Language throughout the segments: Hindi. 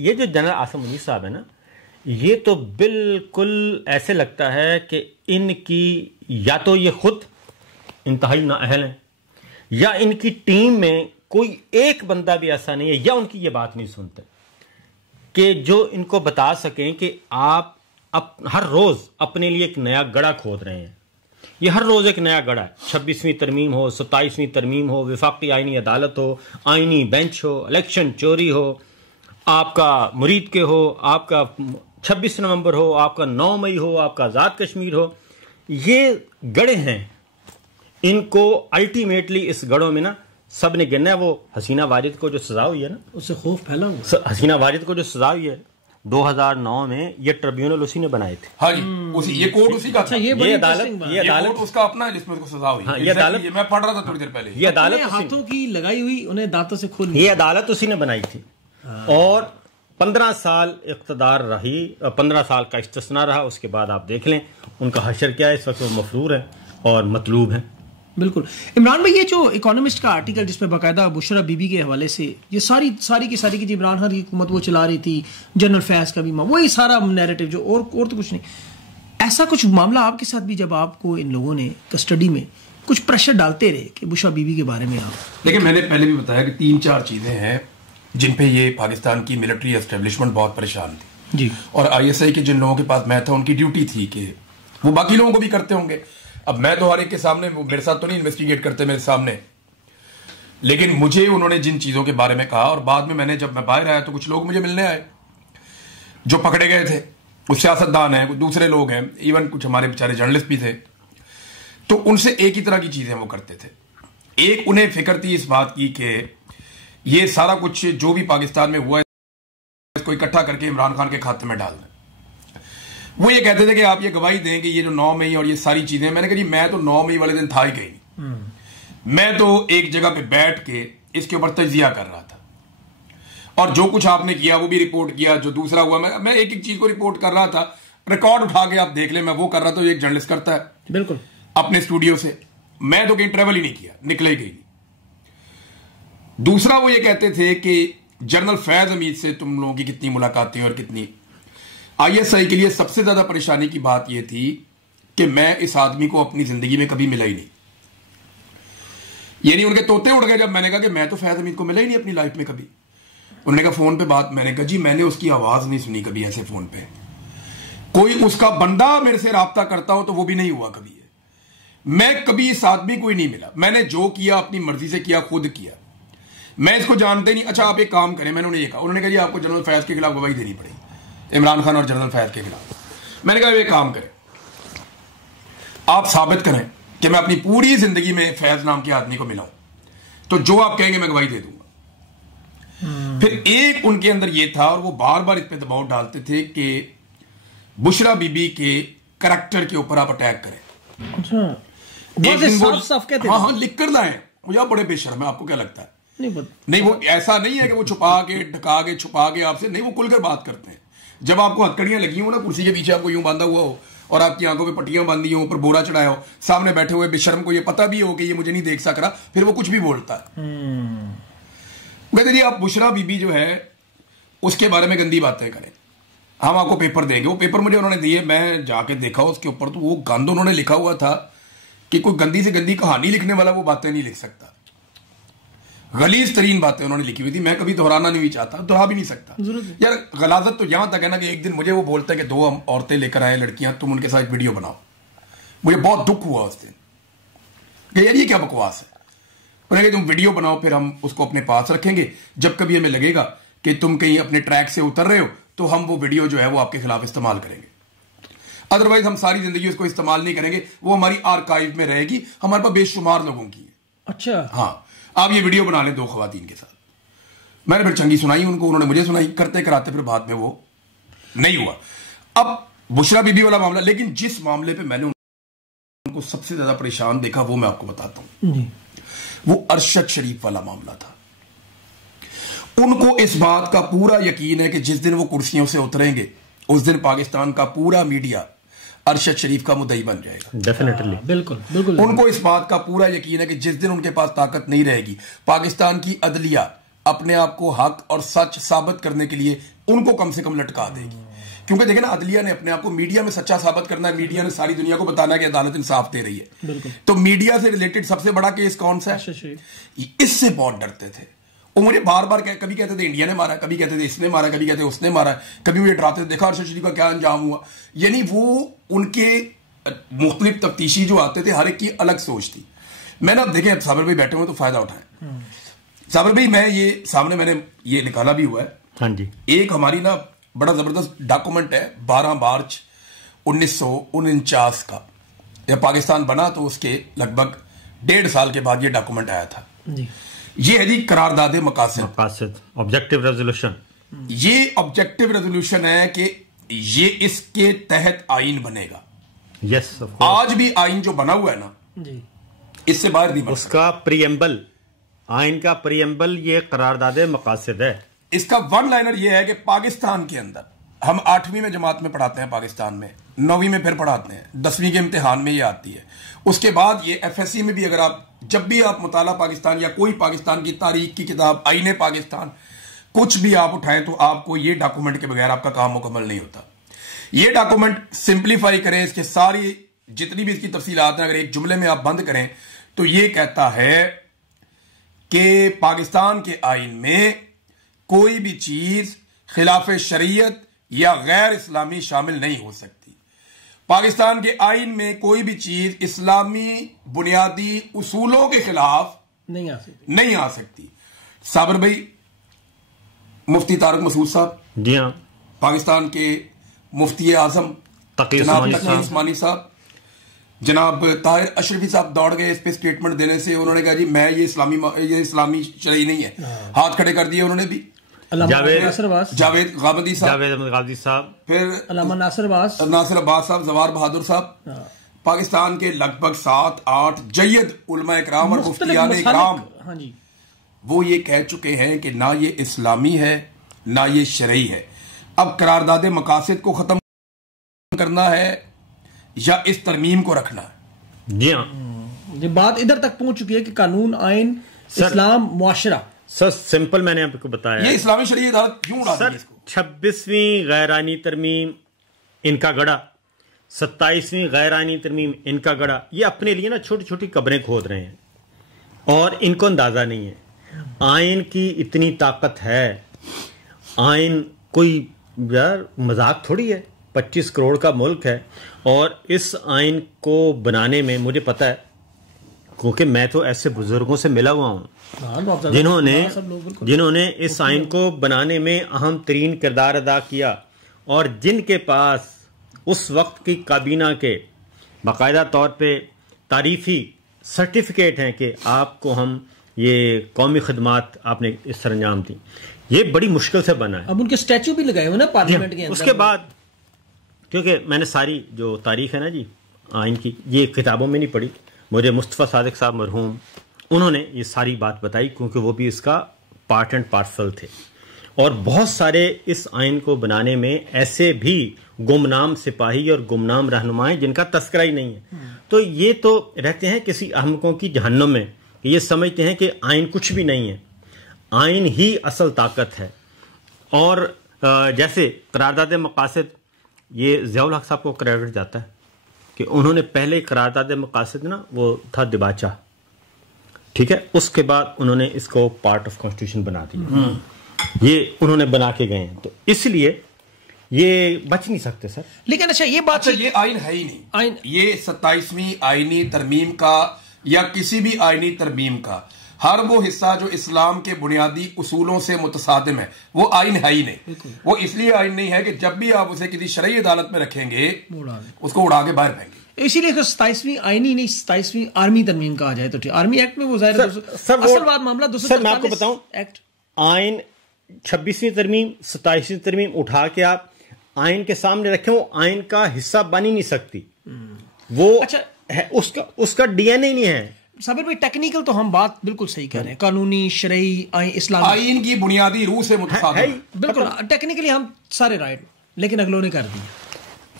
ये जो जनरल आसिम मुनीर साहब है ना, ये तो बिल्कुल ऐसे लगता है कि इनकी या तो ये खुद इंतहाई नाअहल हैं या इनकी टीम में कोई एक बंदा भी ऐसा नहीं है या उनकी ये बात नहीं सुनते कि जो इनको बता सकें कि आप हर रोज़ अपने लिए एक नया गड़ा खोद रहे हैं। ये हर रोज़ एक नया गड़ा है, 26वीं तरमीम हो, 27वीं तरमीम हो, विफाकी आइनी अदालत हो, आइनी बेंच हो, इलेक्शन चोरी हो, आपका मुरीद के हो, आपका 26 नवंबर हो, आपका 9 मई हो, आपका आज़ाद कश्मीर हो, ये गड़े हैं। इनको अल्टीमेटली इस गढ़ों में ना सब ने गिनना है। वो हसीना वारिद को जो सजा हुई है ना, उससे खौफ फैला हुआ। हसीना वारिद को जो सजा हुई है 2009 में, ये ट्रिब्यूनल उसी ने बनाए थे। हाँ जी, उसी ये कोर्ट उसी का था। ये अदालत उसका अपना है जिसमें उसको सजा हुई। हाँ, ये अदालत मैं पढ़ रहा था थोड़ी देर पहले। ये अदालत हाथों की लगाई हुई, उन्हें दांतों से खोल, ये अदालत उसी ने बनाई थी। और 15 साल इक़्तिदार रही, 15 साल का इस्तिस्ना रहा। उसके बाद आप देख लें उनका हशर क्या है। इस वक्त वो मफरूर है और मतलूब है। बिल्कुल। इमरान भाई, ये जो इकोनॉमिस्ट का आर्टिकल जिसमें बाकायदा बुशरा बीबी के हवाले से ये सारी की जो इमरान खान की हुकूमत वो चला रही थी, जनरल फैज का भी वही सारा नैरेटिव जो और तो कुछ नहीं, ऐसा कुछ मामला आपके साथ भी जब आपको इन लोगों ने कस्टडी में कुछ प्रेशर डालते रहे कि बुशरा बीबी के बारे में आप? देखिए, मैंने पहले भी बताया कि 3-4 चीजें हैं जिन पे ये पाकिस्तान की मिलिट्री एस्टेब्लिशमेंट बहुत परेशान थी जी। और ISI के जिन लोगों के पास मैं था उनकी ड्यूटी थी कि वो बाकी लोगों को भी करते होंगे। अब मैं तो हर एक के सामने, वो मेरे साथ तो नहीं इन्वेस्टिगेट करते मेरे सामने, लेकिन मुझे उन्होंने जिन चीजों के बारे में कहा, और बाद में जब मैं बाहर आया तो कुछ लोग मुझे मिलने आए जो पकड़े गए थे। कुछ सियासतदान हैं, कुछ दूसरे लोग हैं, इवन कुछ हमारे बेचारे जर्नलिस्ट भी थे। तो उनसे एक ही तरह की चीजें वो करते थे। एक, उन्हें फिक्र थी इस बात की कि ये सारा कुछ जो भी पाकिस्तान में हुआ है इसको इकट्ठा करके इमरान खान के खाते में डालना। वो ये कहते थे कि आप ये गवाही दें कि ये जो 9 मई और ये सारी चीजें, मैंने कहा जी मैं तो 9 मई वाले दिन था ही नहीं। मैं तो एक जगह पे बैठ के इसके ऊपर तजिया कर रहा था और जो कुछ आपने किया वो भी रिपोर्ट किया। जो दूसरा हुआ, मैं एक एक चीज को रिपोर्ट कर रहा था। रिकॉर्ड उठा के आप देख ले, मैं वो कर रहा था, एक जर्नलिस्ट करता है बिल्कुल अपने स्टूडियो से। मैं तो कहीं ट्रेवल ही नहीं किया, निकले गई। दूसरा, वो ये कहते थे कि जनरल फैज हमीद से तुम लोगों की कितनी मुलाकातें और कितनी। ISI के लिए सबसे ज्यादा परेशानी की बात यह थी कि मैं इस आदमी को अपनी जिंदगी में कभी मिला ही नहीं। यानी उनके तोते उड़ गए जब मैंने कहा कि मैं तो फैज हमीद को मिला ही नहीं अपनी लाइफ में कभी। उन्होंने कहा फोन पे बात, मैंने कहा जी मैंने उसकी आवाज नहीं सुनी कभी ऐसे फोन पे। कोई उसका बंदा मेरे से राब्ता करता हो तो वो भी नहीं हुआ कभी। मैं कभी इस आदमी को ही नहीं मिला। मैंने जो किया अपनी मर्जी से किया, खुद किया। मैं इसको जानते नहीं। अच्छा, आप एक काम करें, मैंने उन्हें ये कहा, उन्होंने कहा जी आपको जनरल फैज के खिलाफ गवाही देनी पड़ेगी, इमरान खान और जनरल फैज के खिलाफ। मैंने कहा ये काम करें, आप साबित करें कि मैं अपनी पूरी जिंदगी में फैज नाम के आदमी को मिला हूं, तो जो आप कहेंगे मैं गवाही दे दूंगा। फिर एक उनके अंदर ये था, और वो बार बार इस पे दबाव डालते थे कि बुशरा बीबी के करैक्टर के ऊपर आप अटैक करें। अच्छा, साफ कहते हैं। हाँ, लिख कर लाए। मुझे बड़े बेशर्म है, आपको क्या लगता है? नहीं, वो ऐसा नहीं है कि वो छुपा के, ढका के, छुपा के आपसे नहीं, वो खुलकर बात करते हैं। जब आपको हथकड़ियां लगी हो ना, कुर्सी के पीछे आपको यूं बांधा हुआ हो और आपकी आंखों पे पट्टियां बांधी हो, ऊपर बोरा चढ़ाया हो, सामने बैठे हुए बेशर्म को ये पता भी हो कि ये मुझे नहीं देख सक रहा, फिर वो कुछ भी बोलता है। कहते जी आप बुशरा बीबी जो है उसके बारे में गंदी बातें करें, हम आपको पेपर देंगे। वो पेपर मुझे उन्होंने दिए, मैं जाके देखा उसके ऊपर, तो वो गंद उन्होंने लिखा हुआ था कि कोई गंदी से गंदी कहानी लिखने वाला वो बातें नहीं लिख सकता। गलीज तरीन बातें उन्होंने लिखी हुई थी। मैं कभी दोहराना नहीं चाहता, दोहरा भी नहीं सकता यार। गलाजत तो यहां तक है ना कि एक दिन मुझे वो बोलते हैं कि 2 औरतें लेकर आए लड़कियां, तुम उनके साथ वीडियो बनाओ। मुझे बहुत दुख हुआ उस दिन कि यार ये क्या बकवास है। उन्होंने तुम वीडियो बनाओ, फिर हम उसको अपने पास रखेंगे, जब कभी हमें लगेगा कि तुम कहीं अपने ट्रैक से उतर रहे हो तो हम वो वीडियो जो है वो आपके खिलाफ इस्तेमाल करेंगे। अदरवाइज हम सारी जिंदगी उसको इस्तेमाल नहीं करेंगे, वो हमारी आर्काइव में रहेगी, हमारे पास बेशुमार लोगों की है। अच्छा, हाँ, आप ये वीडियो बना लें 2 खवातीन के साथ। मैंने फिर चंगी सुनाई उनको, उन्होंने मुझे सुनाई, करते कराते फिर बाद में वो नहीं हुआ। अब बुशरा बीबी वाला मामला, लेकिन जिस मामले पे मैंने उनको सबसे ज्यादा परेशान देखा वो मैं आपको बताता हूं। वो अरशद शरीफ वाला मामला था। उनको इस बात का पूरा यकीन है कि जिस दिन वो कुर्सियों से उतरेंगे उस दिन पाकिस्तान का पूरा मीडिया अरशद शरीफ का मुद्दई बन जाएगा। डेफिनेटली, बिल्कुल बिल्कुल। उनको इस बात का पूरा यकीन है कि जिस दिन उनके पास ताकत नहीं रहेगी, पाकिस्तान की अदलिया अपने आप को हक और सच साबित करने के लिए उनको कम से कम लटका देगी। क्योंकि देखें ना, अदलिया ने अपने आप को मीडिया में सच्चा साबित करना है, मीडिया ने सारी दुनिया को बताना है कि अदालत इंसाफ दे रही है। तो मीडिया से रिलेटेड सबसे बड़ा केस कौन सा है? इससे बहुत डरते थे वो। मुझे बार बार कभी कहते थे इंडिया ने मारा, कभी कहते थे इसने मारा, कभी कहते उसने मारा, कभी मुझे डराते थे देखा अरशद शरीफ का क्या अंजाम हुआ। यानी वो उनके मुख्तलिफ तफ्तीशी जो आते थे, हर एक की अलग सोच थी। मैंने अब देखें, अब साबिर भाई बैठे हुए तो फायदा उठाएं। साबिर भाई, मैं ये सामने मैंने ये निकाला भी हुआ है। हाँ जी। एक हमारी ना बड़ा जबरदस्त डॉक्यूमेंट है 12 मार्च 1949 का। जब पाकिस्तान बना तो उसके लगभग 1.5 साल के बाद ये डॉक्यूमेंट आया था जी। ये है जी करारदाद मकासद, ऑब्जेक्टिव रेजोल्यूशन। ये ऑब्जेक्टिव रेजोल्यूशन है कि ये इसके तहत आइन बनेगा। यस, आज भी आइन जो बना हुआ है ना जी, इससे बाहर नहीं बना। उसका प्रीएम्बल, आइन का प्रीएम्बल ये करारदाद मकासद है। इसका वन लाइनर ये है कि पाकिस्तान के अंदर, हम 8वीं में जमात में पढ़ाते हैं पाकिस्तान में, 9वीं में फिर पढ़ाते हैं, 10वीं के इम्तिहान में ये आती है। उसके बाद ये एफएससी में भी, अगर आप जब भी आप मुताला पाकिस्तान या कोई पाकिस्तान की तारीख की किताब, आईने पाकिस्तान, कुछ भी आप उठाएं तो आपको ये डॉक्यूमेंट के बगैर आपका काम मुकम्मल नहीं होता। ये डॉक्यूमेंट सिंप्लीफाई करें, इसके सारी जितनी भी इसकी तफसीलात हैं अगर एक जुमले में आप बंद करें तो ये कहता है कि पाकिस्तान के आइन में कोई भी चीज खिलाफ शरीयत या गैर इस्लामी शामिल नहीं हो सकती। पाकिस्तान के आइन में कोई भी चीज इस्लामी बुनियादी उसूलों के खिलाफ नहीं आ सकती। साबिर भाई, मुफ्ती तारिक मसूद साहब, जी हाँ, पाकिस्तान के मुफ्ती आजम जनाब तकी उस्मानी साहब, जनाब ताहिर अशरफी साहब दौड़ गए इस पे स्टेटमेंट देने से। उन्होंने कहा जी मैं ये इस्लामी शरई नहीं है, हाथ खड़े कर दिए उन्होंने भी। जावेद गामदी साहब, फिर नासिर अब्बास साहब, जवार बहादुर साहब, पाकिस्तान के लगभग 7-8 जय्यद उलमा इकराम और मुफ्तियान इकराम, वो ये कह चुके हैं कि ना ये इस्लामी है ना ये शरई है। अब करारदाद मकासद को खत्म करना है या इस तरमीम को रखना है? जी हाँ, ये बात इधर तक पहुंच चुकी है कि कानून, आइन, इस्लाम, मुआशरा। सर सिंपल मैंने आपको बताया, ये इस्लामी शरीयत अदालत क्यों उड़ा दी इसको? 26वीं गैर आईनी तरमीम इनका गड़ा, 27वीं गैर आईनी तरमीम इनका गड़ा। ये अपने लिए ना छोटी छोटी कब्रें खोद रहे हैं और इनको अंदाजा नहीं है आइन की इतनी ताकत है। आइन कोई यार मजाक थोड़ी है, 25 करोड़ का मुल्क है। और इस आइन को बनाने में मुझे पता है, क्योंकि मैं तो ऐसे बुजुर्गों से मिला हुआ हूं जिन्होंने इस आइन को बनाने में अहम तरीन किरदार अदा किया और जिनके पास उस वक्त की काबीना के बाकायदा तौर पे तारीफी सर्टिफिकेट हैं कि आपको हम ये कौमी खदमात आपने इस तरह अंजाम दी। ये बड़ी मुश्किल से बना है। अब उनके स्टैचू भी लगाए हुए ना पार्लियामेंट के अंदर। उसके बाद क्योंकि मैंने सारी जो तारीख है ना जी आइन की, ये किताबों में नहीं पढ़ी, मुझे मुस्तफ़ा सादिक साहब मरहूम उन्होंने ये सारी बात बताई, क्योंकि वो भी इसका पार्ट एंड पार्सल थे। और बहुत सारे इस आइन को बनाने में ऐसे भी गुमनाम सिपाही और गुमनाम रहनुमाएं जिनका तस्करा ही नहीं है। तो ये तो रहते हैं किसी अहमकों की जहन्नुम में, ये समझते हैं कि आइन कुछ भी नहीं है, आइन ही असल ताकत है। और जैसे करारदाद मकासद, ये ज़ियाउल हक साहब को क्रेडिट जाता है कि उन्होंने पहले करारदाद मकासद ना वो था दिबाचा, ठीक है, उसके बाद उन्होंने इसको पार्ट ऑफ कॉन्स्टिट्यूशन बना दिया। ये उन्होंने बना के गए हैं, तो इसलिए ये बच नहीं सकते सर। लेकिन अच्छा ये बात, अच्छा ये आइन है ही नहीं। आइन ये 27वीं आइनी तरमीम का या किसी भी आइनी तरमीम का हर वो हिस्सा जो इस्लाम के बुनियादी उसूलों से मुतसादिम है, वो आइन है ही नहीं। वो इसलिए आइन नहीं है कि जब भी आप उसे किसी शरई अदालत में रखेंगे उसको उड़ा के बाहर फेंगे। इसीलिए 27वीं आइनी नहीं, 27वीं आर्मी तरमीम का आ जाए तो ठीक। आर्मी एक्ट में वो जाहिर असल बात मामला सर मैं आपको बताऊं, एक्ट आइन 26वीं तरमीम 27वीं तरमीम उठा के आप आइन के सामने रखें, वो आइन का हिस्सा बन ही नहीं सकती। वो अच्छा है, उसका डीएनए नहीं है। साबिर भाई टेक्निकल तो हम बात बिल्कुल सही कह रहे हैं, कानूनी शरई इस्लाम आइन की बुनियादी रूह से मुतसादिम बिल्कुल टेक्निकली हम सारे राइट, लेकिन अगलों ने कर दिया,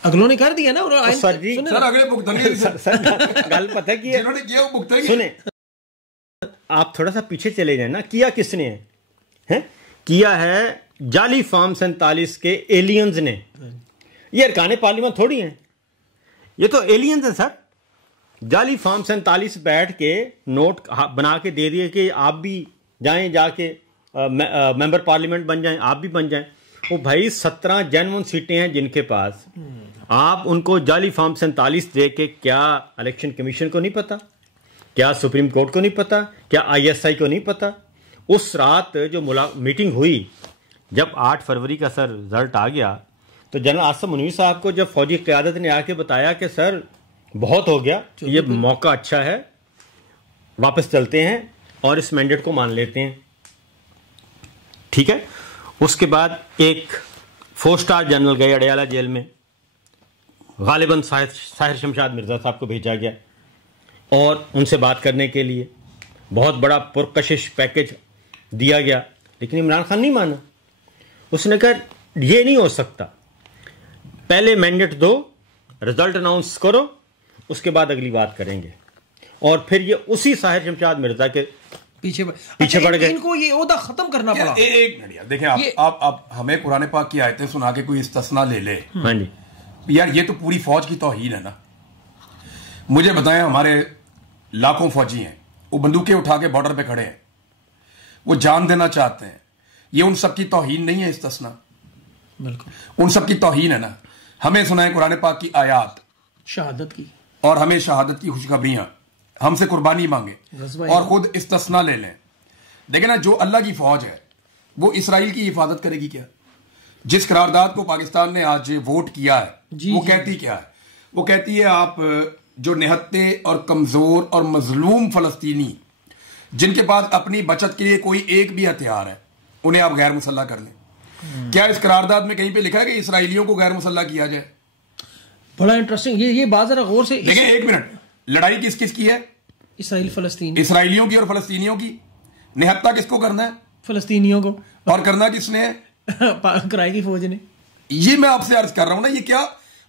अगलों ने कर दिया ना। और सर जी सर अगले भुगतेंगे सर गल पता की है, जिन्होंने किया वो भुगतेंगे। सुने आप थोड़ा सा पीछे चले जाए ना, किया किसने है? किया है जाली फॉर्म 47 के एलियंस ने, ये अरकान पार्लियामेंट थोड़ी हैं, ये तो एलियंस हैं सर। जाली फॉर्म 47 बैठ के नोट बना के दे दिए कि आप भी जाएं, जाके मेंबर पार्लियामेंट बन जाएं, आप भी बन जाएं। वो भाई 17 जेन्युइन सीटें हैं जिनके पास, आप उनको जाली फॉर्म 47 दे के, क्या इलेक्शन कमीशन को नहीं पता, क्या सुप्रीम कोर्ट को नहीं पता, क्या ISI को नहीं पता? उस रात जो मीटिंग हुई, जब 8 फरवरी का सर रिजल्ट आ गया, तो जनरल आसिम मुनीर साहब को जब फौजी क़यादत ने आके बताया कि सर बहुत हो गया, ये मौका अच्छा है, वापस चलते हैं और इस मैंडेट को मान लेते हैं, ठीक है। उसके बाद एक 4 स्टार जनरल गए अडयाला जेल में, गालिबन साहिर शमशाद मिर्जा साहब को भेजा गया और उनसे बात करने के लिए बहुत बड़ा पुरकशिश पैकेज दिया गया, लेकिन इमरान खान नहीं माना। उसने कहा ये नहीं हो सकता, पहले मैंडेट दो, रिजल्ट अनाउंस करो, उसके बाद अगली बात करेंगे। और फिर ये उसी साहिर शमशाद मिर्जा के पीछे पड़ गए। इनको ये ओहदा खत्म करना पड़ा। एक मिनट यार, देखें आप हमें कुरान पाक की आयतें सुना के कोई इस्तिस्ना ले ले, हाँ जी यार ये तो पूरी फौज की तौहीन है ना। मुझे बताएं, हमारे लाखों फौजी हैं, वो बंदूकें उठा के बॉर्डर पे खड़े हैं, वो जान देना चाहते हैं, ये उन सब की तौहीन नहीं है इस्तिस्ना? बिल्कुल उन सब की तौहीन है ना। हमें सुनाए कुरान पाक की आयात शहादत की, और हमें शहादत की खुशखबरियां, हमसे कुर्बानी मांगे और खुद इस्तिस्ना ले लें। देखें ना, जो अल्लाह की फौज है वो इसराइल की हिफाजत करेगी क्या? जिस करारदाद को पाकिस्तान ने आज वोट किया है, वो कहती क्या है? वो कहती है आप जो निहत्ते और कमजोर और मजलूम फलस्तीनी जिनके पास अपनी बचत के लिए कोई एक भी हथियार है, उन्हें आप गैर मुसल्ला कर लें। क्या इस करारदाद में कहीं पे लिखा है कि इसराइलियों को गैर मुसल्ला किया जाए? बड़ा इंटरेस्टिंग, ये बात जरा गौर से देखिए। एक मिनट, लड़ाई किस किस की है? इसराइल फलस्तीन, इसराइलियों की और फलस्तीनियों की। निहत्ता किसको करना है? फलस्तीनियों को। और करना किसने है? कराई की फौज ने। ये मैं आपसे अर्ज कर रहा हूं ना, ये क्या।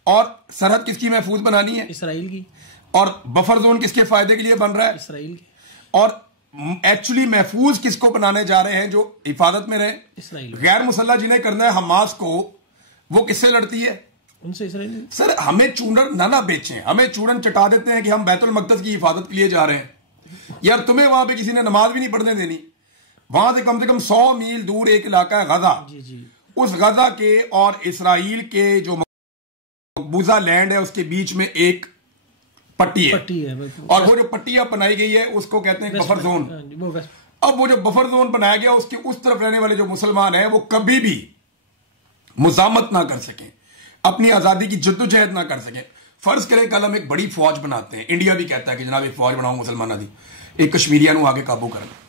और सरहद किसकी महफूज बनानी है? इसराइल की। और बफर जोन किसके फायदे के लिए बन रहा है? इसराइल की। और एक्चुअली महफूज किसको बनाने जा रहे हैं जो हिफाजत में रहे? इसराइल। गैर मुसल्ला जिन्हें करना है हमास को, वो किससे लड़ती है? उनसे। इसराइल। सर हमें चूरन ना बेचें, हमें चूरन चटा देते हैं कि हम बैतुल मक़दस की हिफाजत के लिए जा रहे हैं। यार तुम्हें वहां पे किसी ने नमाज भी नहीं पढ़ने देनी। वहां से कम 100 मील दूर एक इलाका है गजा। उस गजा के और इसराइल के जो मकबूजा लैंड है उसके बीच में एक पट्टी है। और वो जो पट्टियां बनाई गई है उसको कहते हैं बफर जोन। अब वो जो बफर जोन बनाया गया, उसके उस तरफ रहने वाले जो मुसलमान हैं वो कभी भी मुजामत ना कर सकें, अपनी आजादी की जद्दोजहद ना कर सकें। फर्ज करें कल हम एक बड़ी फौज बनाते हैं, इंडिया भी कहता है कि जनाब एक फौज बनाओ मुसलमानों की, एक कश्मीरिया को आगे काबू करना,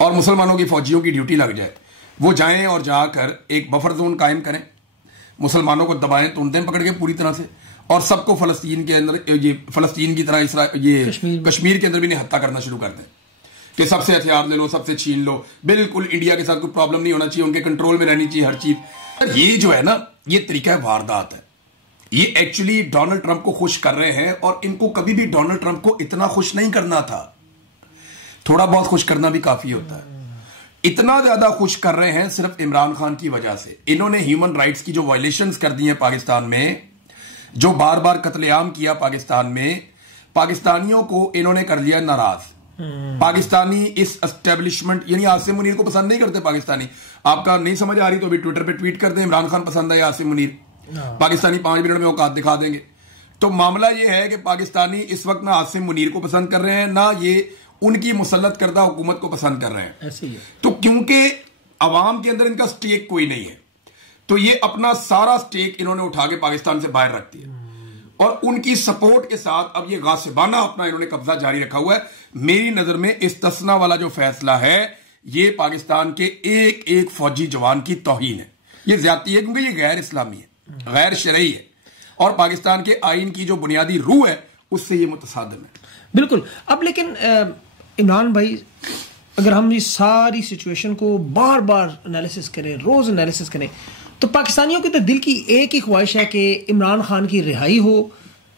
और मुसलमानों की फौजियों की ड्यूटी लग जाए, वो जाएं और जाकर एक बफर जोन कायम करें, मुसलमानों को दबाएं, तुंदें पकड़ के पूरी तरह से, और सबको फलस्तीन के अंदर, ये फलस्तीन की तरह ये कश्मीर के अंदर भी निहत्ता करना शुरू कर दें कि सबसे हथियार ले लो, सबसे छीन लो। बिल्कुल इंडिया के साथ कोई प्रॉब्लम नहीं होना चाहिए, उनके कंट्रोल में रहनी चाहिए हर चीज। ये जो है ना, ये तरीका वारदात है। ये एक्चुअली डोनाल्ड ट्रंप को खुश कर रहे हैं, और इनको कभी भी डोनाल्ड ट्रंप को इतना खुश नहीं करना था। थोड़ा बहुत खुश करना भी काफी होता है। इतना ज्यादा खुश कर रहे हैं सिर्फ इमरान खान की वजह से। इन्होंने ह्यूमन राइट्स की जो वायलेशंस कर दी हैं पाकिस्तान में, जो बार बार कत्लेआम किया पाकिस्तान में, पाकिस्तानियों को इन्होंने कर लिया नाराज। पाकिस्तानी इस एस्टेब्लिशमेंट, यानी आसिम मुनीर को पसंद नहीं करते पाकिस्तानी। आपका नहीं समझ आ रही तो अभी ट्विटर पे ट्वीट कर दें, इमरान खान पसंद है या आसिम मुनीर। पाकिस्तानी 5 मिनट में औकात दिखा देंगे। तो मामला यह है कि पाकिस्तानी इस वक्त ना आसिम मुनीर को पसंद कर रहे हैं, ना ये उनकी मुसल्लत करदा हुकूमत को पसंद कर रहे हैं। ऐसे ही है। तो क्योंकि अवाम के अंदर इनका स्टेक कोई नहीं है, तो ये अपना सारा स्टेक इन्होंने उठा के पाकिस्तान से बाहर रख दिया, और उनकी सपोर्ट के साथ अब ये गासिबाना अपना इन्होंने कब्जा जारी रखा हुआ है। मेरी नजर में इस्तिस्ना वाला जो फैसला है, ये पाकिस्तान के एक एक फौजी जवान की तौहीन है। ये ज्यादती है, क्योंकि ये गैर इस्लामी है, गैर शरई है, और पाकिस्तान के आइन की जो बुनियादी रूह है उससे ये मुतसादिम है। बिल्कुल। अब लेकिन इमरान भाई, अगर हम इस सारी सिचुएशन को बार बार एनालिसिस करें, रोज एनालिसिस करें, तो पाकिस्तानियों के तो दिल की एक ही ख्वाहिश है कि इमरान खान की रिहाई हो,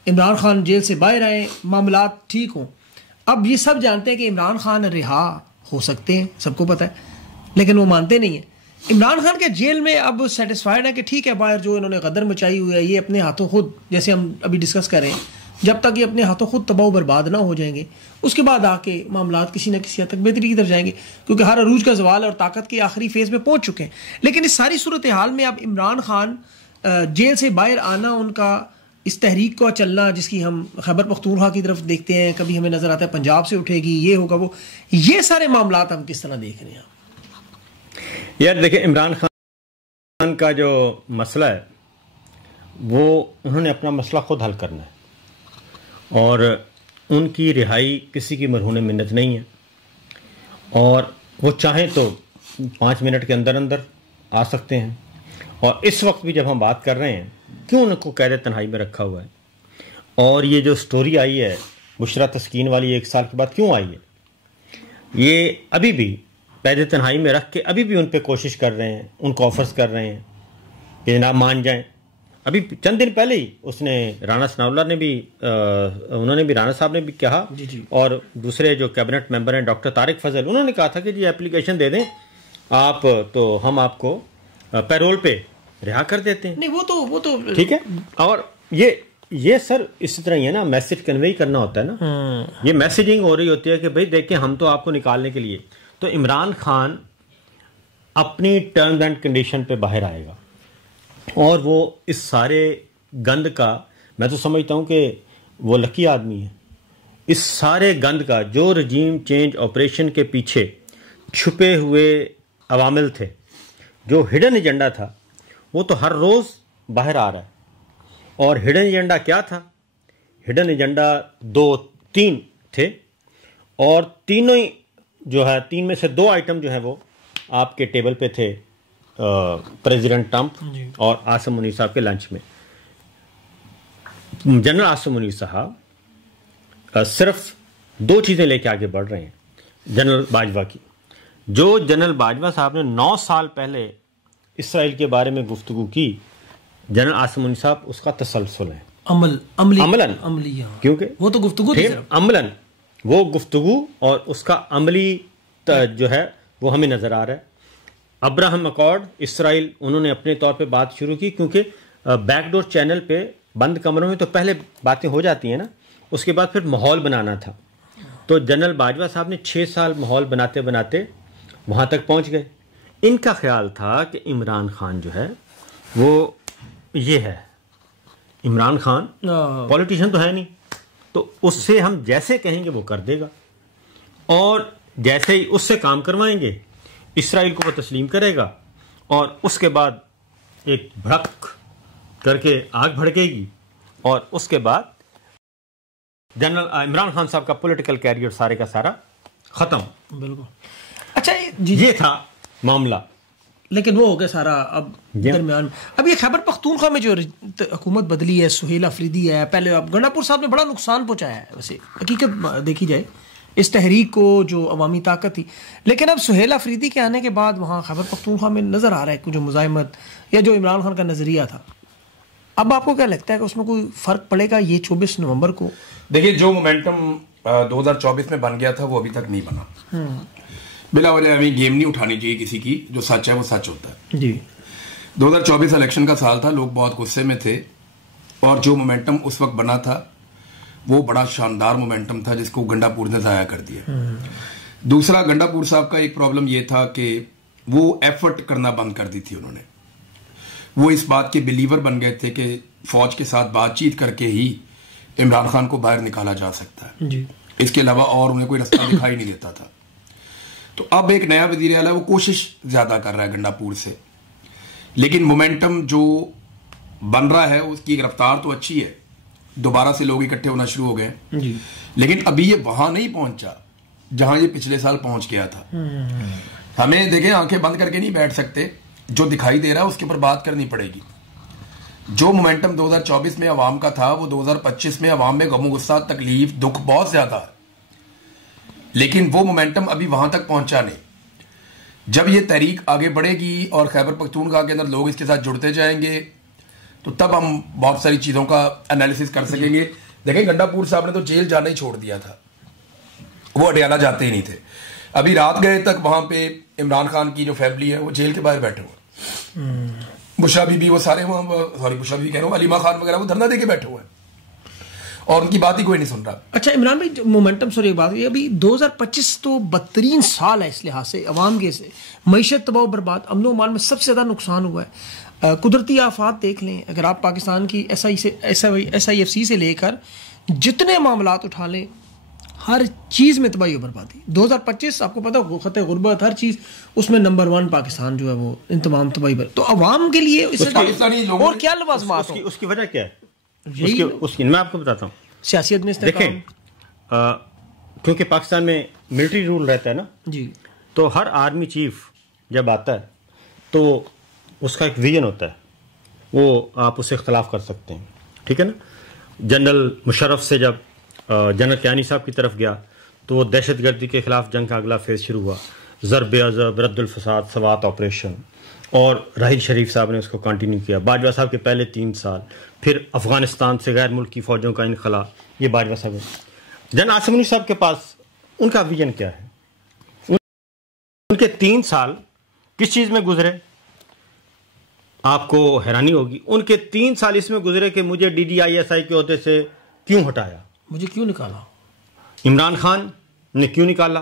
इमरान खान जेल से बाहर आए, मामलात ठीक हों। अब ये सब जानते हैं कि इमरान खान रिहा हो सकते हैं, सबको पता है, लेकिन वो मानते नहीं है। इमरान खान के जेल में अब सेटिस्फाइड है कि ठीक है बाहर जो इन्होंने गदर मचाई हुई है ये अपने हाथों खुद, जैसे हम अभी डिस्कस करें, जब तक ये अपने हाथों खुद तबाह बर्बाद ना हो जाएंगे उसके बाद आके मामला किसी न किसी हद तक बेहतरी की तरफ जाएंगे, क्योंकि हर अरूज का जवाल और ताकत के आखिरी फेज में पहुंच चुके हैं। लेकिन इस सारी सूरत हाल में अब इमरान खान जेल से बाहर आना, उनका इस तहरीक का चलना जिसकी हम खैबर पख्तूनख्वा की तरफ देखते हैं, कभी हमें नजर आता है पंजाब से उठेगी, ये होगा वो, ये सारे मामला हम किस तरह देख रहे हैं? यार देखिए, इमरान खान का जो मसला है वो उन्होंने अपना मसला खुद हल करना है और उनकी रिहाई किसी की मरहून मिन्नत नहीं है और वो चाहें तो 5 मिनट के अंदर अंदर आ सकते हैं। और इस वक्त भी जब हम बात कर रहे हैं क्यों उनको कैद तन्हाई में रखा हुआ है, और ये जो स्टोरी आई है बुशरा तस्कीन वाली 1 साल के बाद क्यों आई है, ये अभी भी कैद तन्हाई में रख के अभी भी उन पर कोशिश कर रहे हैं, उनको ऑफर्स कर रहे हैं कि जनाब मान जाएं। अभी चंद दिन पहले ही उसने राना सनाउल्लाह ने भी उन्होंने भी राना साहब ने भी कहा जी। और दूसरे जो कैबिनेट मेंबर हैं डॉक्टर तारिक फजल, उन्होंने कहा था कि जी एप्लीकेशन दे दें आप तो हम आपको पैरोल पे रिहा कर देते हैं। नहीं वो तो ठीक है। और ये सर इस तरह ही है ना, मैसेज कन्वे करना होता है ना, ये मैसेजिंग हो रही होती है कि भाई देखिए हम तो आपको निकालने के लिए। तो इमरान खान अपनी टर्म्स एंड कंडीशन पे बाहर आएगा और वो इस सारे गंद का, मैं तो समझता हूं कि वो लकी आदमी है, इस सारे गंद का जो रजीम चेंज ऑपरेशन के पीछे छुपे हुए अवामिल थे, जो हिडन एजेंडा था, वो तो हर रोज बाहर आ रहा है। और हिडन एजेंडा क्या था? हिडन एजेंडा 2-3 थे और तीनों ही जो है 3 में से 2 आइटम जो है वो आपके टेबल पे थे प्रेसिडेंट ट्रंप और आसिम मुनीर साहब के लंच में। जनरल आसिम मुनीर साहब सिर्फ 2 चीज़ें लेके आगे बढ़ रहे हैं जनरल बाजवा की। जो जनरल बाजवा साहब ने 9 साल पहले इसराइल के बारे में गुफ्तगू की, जनरल आसिम मुनीर साहब उसका तसलसल है, अमलन, क्योंकि वो तो गुफ्तगू थी, अमलन वो गुफ्तगू और उसका अमली जो है वो हमें नजर आ रहा है। अब्राहम अकॉर्ड इसराइल, उन्होंने अपने तौर पे बात शुरू की, क्योंकि बैकडोर चैनल पे बंद कमरों में तो पहले बातें हो जाती हैं ना, उसके बाद फिर माहौल बनाना था। तो जनरल बाजवा साहब ने 6 साल माहौल बनाते बनाते वहां तक पहुंच गए। इनका ख्याल था कि इमरान खान जो है वो ये है, इमरान खान पॉलिटिशियन तो है नहीं, तो उससे हम जैसे कहेंगे वो कर देगा और जैसे ही उससे काम करवाएंगे इसराइल को वो तस्लीम करेगा और उसके बाद एक भड़क करके आग भड़केगी और उसके बाद जनरल इमरान खान साहब का पॉलिटिकल कैरियर सारे का सारा खत्म। बिल्कुल। अच्छा ये था मामला, लेकिन वो हो गया सारा। अब दरमियान में अब ये खैबर पख्तूनख्वा में जो हुकूमत बदली है, सुहेल अफरीदी है, पहले अब गंडापुर साहब ने बड़ा नुकसान पहुंचाया है वैसे हकीकत देखी जाए इस तहरीक को, जो अवामी ताकत थी। लेकिन अब सुहेल अफरीदी के आने के बाद वहाँ खैबर पख्तूनख्वा में नजर आ रहा है जो मुजाहिमत या जो इमरान खान का नजरिया था, अब आपको क्या लगता है कि उसमें कोई फर्क पड़ेगा ये 24 नवंबर को? देखिए, जो मोमेंटम 2024 में बन गया था वो अभी तक नहीं बना। बिला वजह हमें गेम नहीं उठानी चाहिए किसी की, जो सच है वो सच होता है जी। 2024 इलेक्शन का साल था, लोग बहुत गुस्से में थे और जो मोमेंटम उस वक्त बना था वो बड़ा शानदार मोमेंटम था जिसको गंडापुर ने जाया कर दिया। दूसरा, गंडापुर साहब का एक प्रॉब्लम ये था कि वो एफर्ट करना बंद कर दी थी उन्होंने। वो इस बात के बिलीवर बन गए थे कि फौज के साथ बातचीत करके ही इमरान खान को बाहर निकाला जा सकता है जी। इसके अलावा और उन्हें कोई रास्ता दिखाई नहीं देता था। तो अब एक नया वजीर आला वो कोशिश ज्यादा कर रहा है गंडापुर से, लेकिन मोमेंटम जो बन रहा है उसकी रफ्तार तो अच्छी है, दोबारा से लोग इकट्ठे होना शुरू हो गए, लेकिन अभी ये वहां नहीं पहुंचा जहां ये पिछले साल पहुंच गया था। हमें देखें, आंखें बंद करके नहीं बैठ सकते, जो दिखाई दे रहा है उसके ऊपर बात करनी पड़ेगी। जो मोमेंटम 2024 में अवाम का था वो 2025 में अवाम में गम गुस्सा तकलीफ दुख बहुत ज्यादा है, लेकिन वो मोमेंटम अभी वहां तक पहुंचा नहीं। जब ये तहरीक आगे बढ़ेगी और खैबर पख्तूनख्वा के अंदर लोग इसके साथ जुड़ते जाएंगे तो तब हम बहुत सारी चीजों का एनालिसिस कर सकेंगे। देखें, गंडापुर साहब ने तो जेल जाना ही छोड़ दिया था, वो अडयाला जाते ही नहीं थे, अभी रात गए तक वहां पे इमरान खान की जो फैमिली है वो जेल के बाहर बैठे हुए, बुशरा बीबी वो सारे वहां, सॉरी बुशरा बीबी कह रहा हूँ, अलीमा खान वगैरह वो धरना देके बैठे हुए हैं और उनकी बात ही कोई नहीं सुन रहा। अच्छा इमरान भाई, मोमेंटम, सॉरी एक बात, ये अभी 2025 तो बदतरीन साल है इस लिहाज से अवाम के से, मईशत तबाह बर्बाद, अमनो अमान में सबसे ज़्यादा नुकसान हुआ है। कुदरती आफात देख लें, अगर आप पाकिस्तान की SIFC से लेकर जितने मामलात उठा लें, हर चीज़ में तबाही और बर्बादी। 2025 आपको पता है खतरे गुर्बत हर चीज़ उसमें नंबर 1 पाकिस्तान जो है वो इन तमाम तबाही पर। तो अवाम के लिए और क्या लवाज़मात उसकी वजह क्या है? उसकी मैं आपको बताता हूँ। सियासत में देखें, क्योंकि पाकिस्तान में मिलिट्री रूल रहता है ना जी, तो हर आर्मी चीफ जब आता है तो उसका एक विजन होता है, वो आप उससे इख्तलाफ कर सकते हैं, ठीक है ना। जनरल मुशर्रफ से जब जनरल कियानी साहब की तरफ गया तो वो दहशतगर्दी के खिलाफ जंग का अगला फेज शुरू हुआ, ज़रब अज़ब, रद्दुल फसाद, सवात ऑपरेशन, और राहिल शरीफ साहब ने उसको कंटिन्यू किया। बाजवा साहब के पहले 3 साल, फिर अफगानिस्तान से गैर मुल्की फ़ौजों का इनखला, ये बाजवा साहब। जनरल आसिम मुनीर साहब के पास उनका विजन क्या है? उनके 3 साल किस चीज़ में गुजरे? आपको हैरानी होगी, उनके 3 साल इसमें गुजरे कि मुझे DDISI के ओहदे से क्यों हटाया, मुझे क्यों निकाला, इमरान खान ने क्यों निकाला,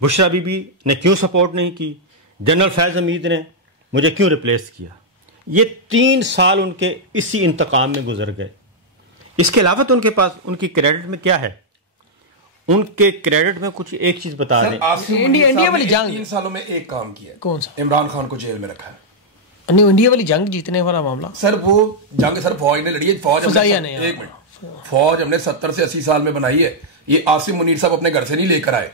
बुशरा बीबी ने क्यों सपोर्ट नहीं की, जनरल फैज़ हमीद ने मुझे क्यों रिप्लेस किया। ये 3 साल उनके इसी इंतकाम में गुजर गए। इसके अलावा तो उनके पास उनकी क्रेडिट में क्या है? उनके क्रेडिट में कुछ एक चीज बता दें, इंडिया वाली जंग 3 सालों में एक काम किया। कौन सा? इमरान खान को जेल में रखा है। नहीं, इंडिया वाली जंग जीतने वाला मामला सर, वो जंग सर फौज ने लड़ी है। फौज एक मिनट, फौज हमने 70 से 80 साल में बनाई है। ये आसिम मुनीर साहब अपने घर से नहीं लेकर आए,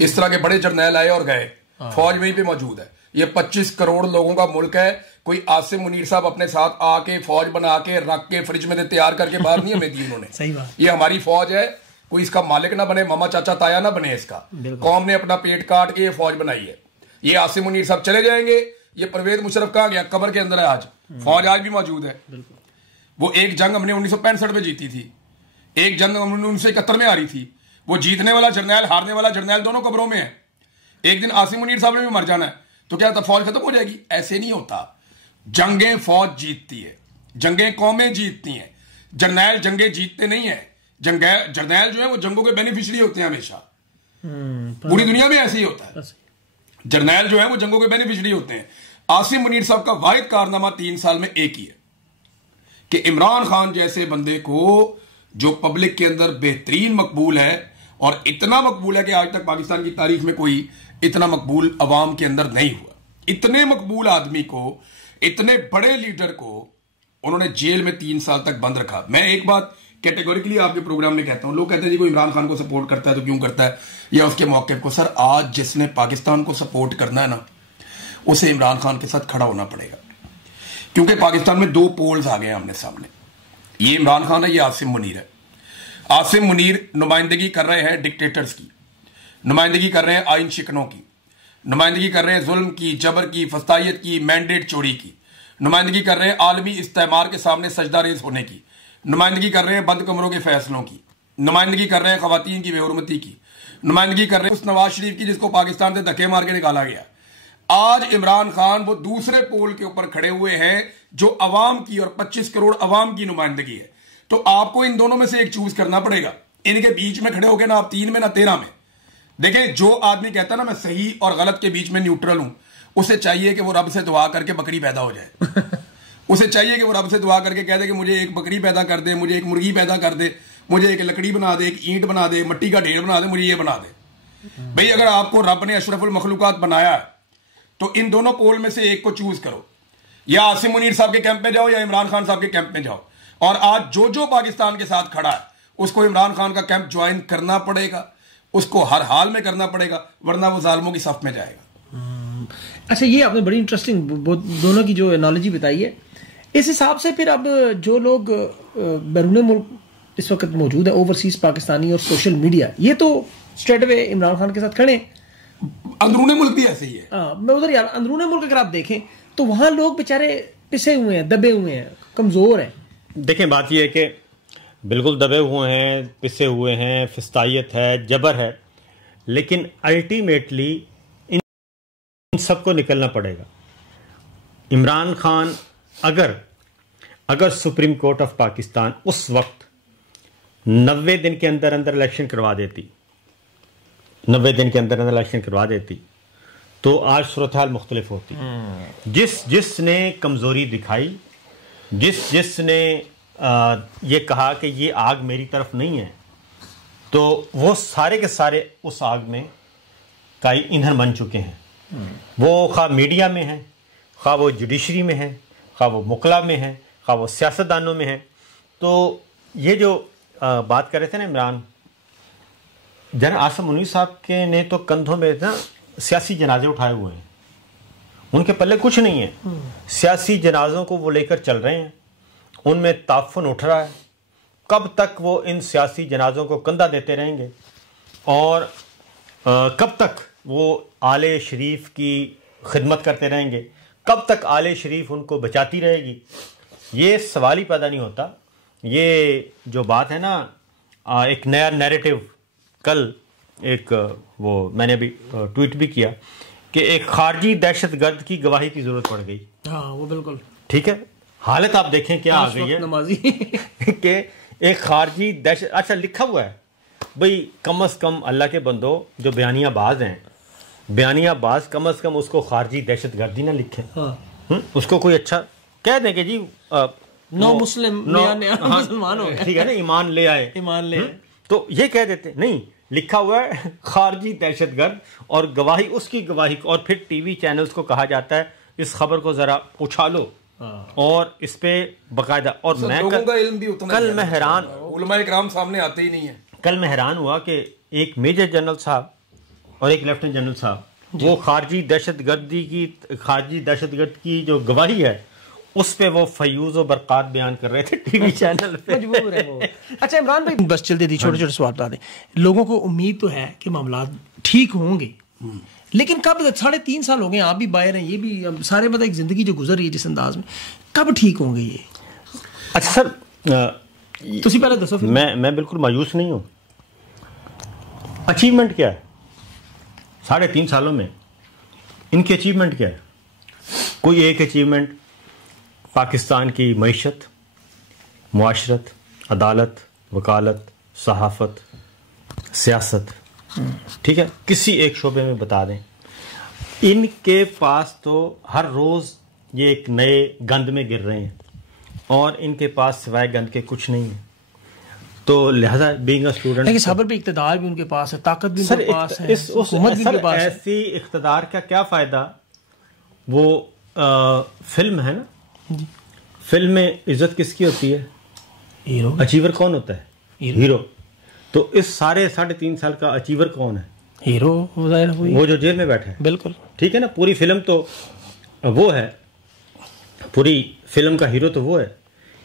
इस तरह के बड़े जर्नैल आए और गए, फौज वहीं पे मौजूद है। ये 25 करोड़ लोगों का मुल्क है। कोई आसिम मुनीर साहब अपने साथ आके फौज बना के रख के फ्रिज में तैयार करके बाहर नहीं हमें दी उन्होंने। सही बात। ये हमारी फौज है, कोई इसका मालिक ना बने, मामा चाचा ताया ना बने इसका। कौम ने अपना पेट काट के ये फौज बनाई है। ये आसिम मुनीर साहब चले जाएंगे, ये परवेज मुशर्रफ कहाँ गया? कब्र के अंदर है आज। फौज आज भी मौजूद है। वो एक जंग हमने 1965 में जीती थी, एक जंग 1971 में आ रही थी। वो जीतने वाला जर्नैल, हारने वाला जर्नैल दोनों कब्रों में है। एक दिन आसिम मुनीर साहब ने भी मर जाना है, तो क्या तब फौज खत्म हो जाएगी? ऐसे नहीं होता। जंगें फौज जीतती है, जंगें कौमें जीतती हैं। जर्नैल जंगें जीतते नहीं है। जर्नैल जो है वो जंगों के बेनिफिशियरी होते हैं हमेशा। पूरी दुनिया में ऐसे ही होता है। जर्नैल जो है वो जंगों के बेनिफिशियरी होते हैं। आसिम मुनीर साहब का वाहिद कारनामा 3 साल में एक ही है कि इमरान खान जैसे बंदे को, जो पब्लिक के अंदर बेहतरीन मकबूल है, और इतना मकबूल है कि आज तक पाकिस्तान की तारीख में कोई इतना मकबूल अवाम के अंदर नहीं हुआ। इतने मकबूल आदमी को, इतने बड़े लीडर को उन्होंने जेल में 3 साल तक बंद रखा। मैं एक बात कैटेगोरिकली आपके प्रोग्राम में कहता हूं, लोग कहते हैं जी कोई इमरान खान को सपोर्ट करता है तो क्यों करता है, या उसके मौके को। सर, आज जिसने पाकिस्तान को सपोर्ट करना है ना, उसे इमरान खान के साथ खड़ा होना पड़ेगा, क्योंकि पाकिस्तान में 2 पोल्स आ गए हैं आमने सामने। ये इमरान खान है, ये आसिम मुनीर है। आसिम मुनीर नुमाइंदगी कर रहे हैं डिक्टेटर्स की, नुमाइंदगी कर रहे हैं आइन शिकनों की, नुमाइंदगी कर रहे हैं जुल्म की, जबर की, फस्तायत की, मैंडेट चोरी की, नुमाइंदगी कर रहे हैं आलमी इस्तेमार के सामने सजदारेज होने की, नुमाइंदगी कर रहे हैं बंद कमरों के फैसलों की, नुमाइंदगी कर रहे हैं खवातीन की बेहुरमती की, नुमाइंदगी कर रहे हैं उस नवाज शरीफ की जिसको पाकिस्तान से धक्के मार के निकाला गया। आज इमरान खान वो दूसरे पोल के ऊपर खड़े हुए हैं जो अवाम की और 25 करोड़ अवाम की नुमाइंदगी है। तो आपको इन दोनों में से एक चूज करना पड़ेगा। इनके बीच में खड़े होकर ना आप 3 में ना 13 में। देखें, जो आदमी कहता है ना मैं सही और गलत के बीच में न्यूट्रल हूं, उसे चाहिए कि वो रब से दुआ करके बकरी पैदा हो जाए। उसे चाहिए कि वो रब से दुआ करके कह दे कि मुझे एक बकरी पैदा कर दे, मुझे एक मुर्गी पैदा कर दे, मुझे एक लकड़ी बना दे, एक ईंट बना दे, मट्टी का ढेर बना दे, मुझे ये बना दे। भाई, अगर आपको रब ने अशरफुल मखलूकात बनाया है तो इन दोनों पोल में से एक को चूज करो। या आसिम मुनीर साहब के कैंप में जाओ या इमरान खान साहब के कैंप में जाओ। और आज जो पाकिस्तान के साथ खड़ा है उसको इमरान खान का कैंप ज्वाइन करना पड़ेगा, उसको हर हाल में करना पड़ेगा, वरना वो जालिमों की सफ में जाएगा। अच्छा, ये आपने बड़ी इंटरेस्टिंग दोनों की जो एनालॉजी बताई है। इस हिसाब से फिर अब जो लोग बैरून मुल्क इस वक्त मौजूद है, ओवरसीज पाकिस्तानी और सोशल मीडिया, ये तो स्ट्रेट अवे इमरान खान के साथ खड़े। अंदरूनी मुल्क भी ऐसे ही है। मैं उधर यार अंदरूनी मुल्क अगर आप देखें तो वहां लोग बेचारे पिसे हुए हैं, दबे हुए हैं, कमजोर हैं। देखें, बात यह है कि बिल्कुल दबे हुए हैं, पिसे हुए हैं, फिस्तायत है, जबर है। लेकिन अल्टीमेटली इन सबको निकलना पड़ेगा। इमरान खान अगर सुप्रीम कोर्ट ऑफ पाकिस्तान उस वक्त 90 दिन के अंदर अंदर इलेक्शन करवा देती, 90 दिन के अंदर अंदर इलेक्शन करवा देती, तो आज सूरत हाल मुख्तलिफ होती। जिसने कमज़ोरी दिखाई, जिसने ये कहा कि ये आग मेरी तरफ नहीं है, तो वो सारे के सारे उस आग में का ईंधन बन चुके हैं। वो खा मीडिया में है, खा वो जुडिशरी में है, खा वो मुकला में है, खा वो सियासतदानों में है। तो ये जो बात कर रहे थे ना इमरान, जनरल आसिम मुनीर साहब के ने तो कंधों में ना सियासी जनाजे उठाए हुए हैं, उनके पल्ले कुछ नहीं है। सियासी जनाजों को वो लेकर चल रहे हैं, उनमें ताफुन उठ रहा है। कब तक वो इन सियासी जनाजों को कंधा देते रहेंगे और कब तक वो आले शरीफ की खिदमत करते रहेंगे, कब तक आले शरीफ उनको बचाती रहेगी, ये सवाल ही पैदा नहीं होता। ये जो बात है ना, एक नया नैरेटिव, कल एक वो मैंने अभी ट्वीट भी किया कि एक खारजी दहशतगर्द की गवाही की जरूरत पड़ गई। हाँ, वो बिल्कुल ठीक है। हालत आप देखें क्या आ गई है नमाजी कि एक खारजी दहशत, अच्छा लिखा हुआ है भाई, कम से कम अल्लाह के बंदो जो बयानियाबाज हैं, बयानियाबाज कम से कम उसको खारजी दहशतगर्दी ना लिखे। हाँ। उसको कोई अच्छा कह दें कि जी नो मुस्लिम मुसलमान हो गया, ठीक है ना, ईमान ले आए, ईमान ले आए, तो ये कह देते नहीं, लिखा हुआ है खारजी दहशतगर्द और गवाही, उसकी गवाही को, और फिर टीवी चैनल्स को कहा जाता है इस खबर को जरा उछालो और इस पे बकायदा। और मैं कल मैं हैरान, उलमा इकराम सामने आते ही नहीं है। कल मैं हैरान हुआ कि एक मेजर जनरल साहब और एक लेफ्टिनेंट जनरल साहब, वो खारजी दहशतगर्द की जो गवाही है उस पे वो फयूज और बरक़ात बयान कर रहे थे टीवी चैनल पे। मजबूर है वो। अच्छा इमरान भाई, बस चलते थी, छोटे छोटे सवाल बता दें। लोगों को उम्मीद तो है कि मामला ठीक होंगे, लेकिन कब? 3.5 साल हो गए, आप भी बाहर हैं, ये भी सारे, मतलब एक जिंदगी जो गुजर रही है जिस अंदाज में, कब ठीक होंगे ये? अच्छा सर, तुसी पहले दसो। मैं बिल्कुल मायूस नहीं हूँ। अचीवमेंट क्या है 3.5 सालों में? इनकी अचीवमेंट क्या है? कोई एक अचीवमेंट पाकिस्तान की मईशत, मुआशरत, अदालत, वकालत, सहाफ़त, सियासत, ठीक है, किसी एक शोबे में बता दें। इनके पास तो हर रोज़ ये एक नए गंद में गिर रहे हैं और इनके पास सिवाय गंद के कुछ नहीं है। तो लिहाजा बीइंग अ स्टूडेंट, लेकिन सबर भी, इक़्तिदार भी उनके पास है, ताकत भी उनके पास है, हुकूमत भी उनके पास है। ऐसी इक़्तिदार का क्या फ़ायदा? वो फिल्म है ना, फिल्म में इज्जत किसकी होती है? हीरो। अचीवर कौन होता है? हीरो। तो इस सारे 3.5 साल का अचीवर कौन है? हीरो। वो जो जेल में बैठा है। बिल्कुल ठीक है ना, पूरी फिल्म तो वो है, पूरी फिल्म का हीरो तो वो है।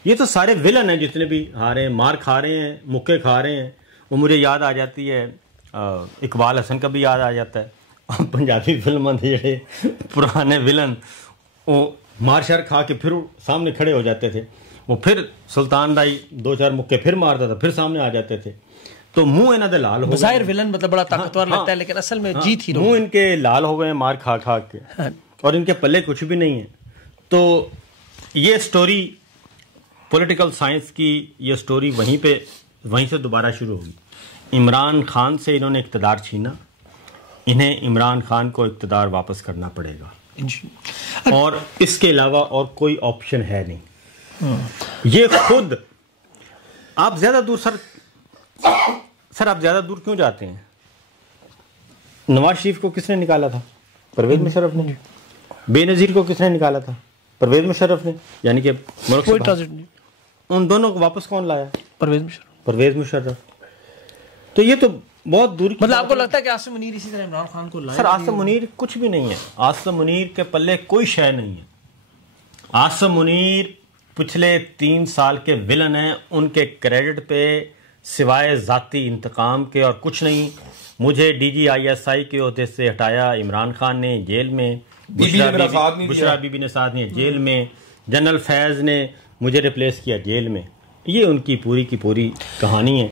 ये तो सारे विलन हैं जितने भी हारे हैं, मार खा रहे हैं, मुक्के खा रहे हैं। वो मुझे याद आ जाती है, इकबाल हसन का भी याद आ जाता है। पंजाबी फिल्म जेड़े पुराने विलन वो मार शार खा के फिर सामने खड़े हो जाते थे, वो फिर सुल्तान दाई 2-4 मुक्के फिर मारता था, फिर सामने आ जाते थे। तो मुंह इन्हों दे लाल हो गए। विलन मतलब बड़ा ताकतवर लगता है, लेकिन असल में जीत हीरो। मुंह इनके लाल हो गए मार खा खा के, और इनके पल्ले कुछ भी नहीं है। तो ये स्टोरी पॉलिटिकल साइंस की, ये स्टोरी वहीं से दोबारा शुरू होगी। इमरान खान से इन्होंने इक़्तिदार छीना, इन्हें इमरान खान को इक़्तिदार वापस करना पड़ेगा, और इसके अलावा और कोई ऑप्शन है नहीं। ये खुद आप ज्यादा दूर सर आप ज्यादा दूर क्यों जाते हैं? नवाज शरीफ को किसने निकाला था? परवेज मुशर्रफ ने। बेनजीर को किसने निकाला था? परवेज मुशर्रफ ने। यानी कि उन दोनों को वापस कौन लाया? परवेज मुशर्रफ। तो ये तो बहुत दूर की, मतलब आपको लगता है कि आसिम मुनीर इसी तरह इमरान खान को लाया? सर आसिम मुनीर कुछ भी नहीं है। आसिम मुनीर के पल्ले कोई शय नहीं है। आसिम मुनीर पिछले 3 साल के विलन हैं। उनके क्रेडिट पे सिवाय जाती इंतकाम के और कुछ नहीं। मुझे DGISI के ओहदे से हटाया इमरान खान ने, जेल में। बुशरा बीबी ने साथ नहीं, जेल में। जनरल फैज़ ने मुझे रिप्लेस किया, जेल में। ये उनकी पूरी की पूरी कहानी है।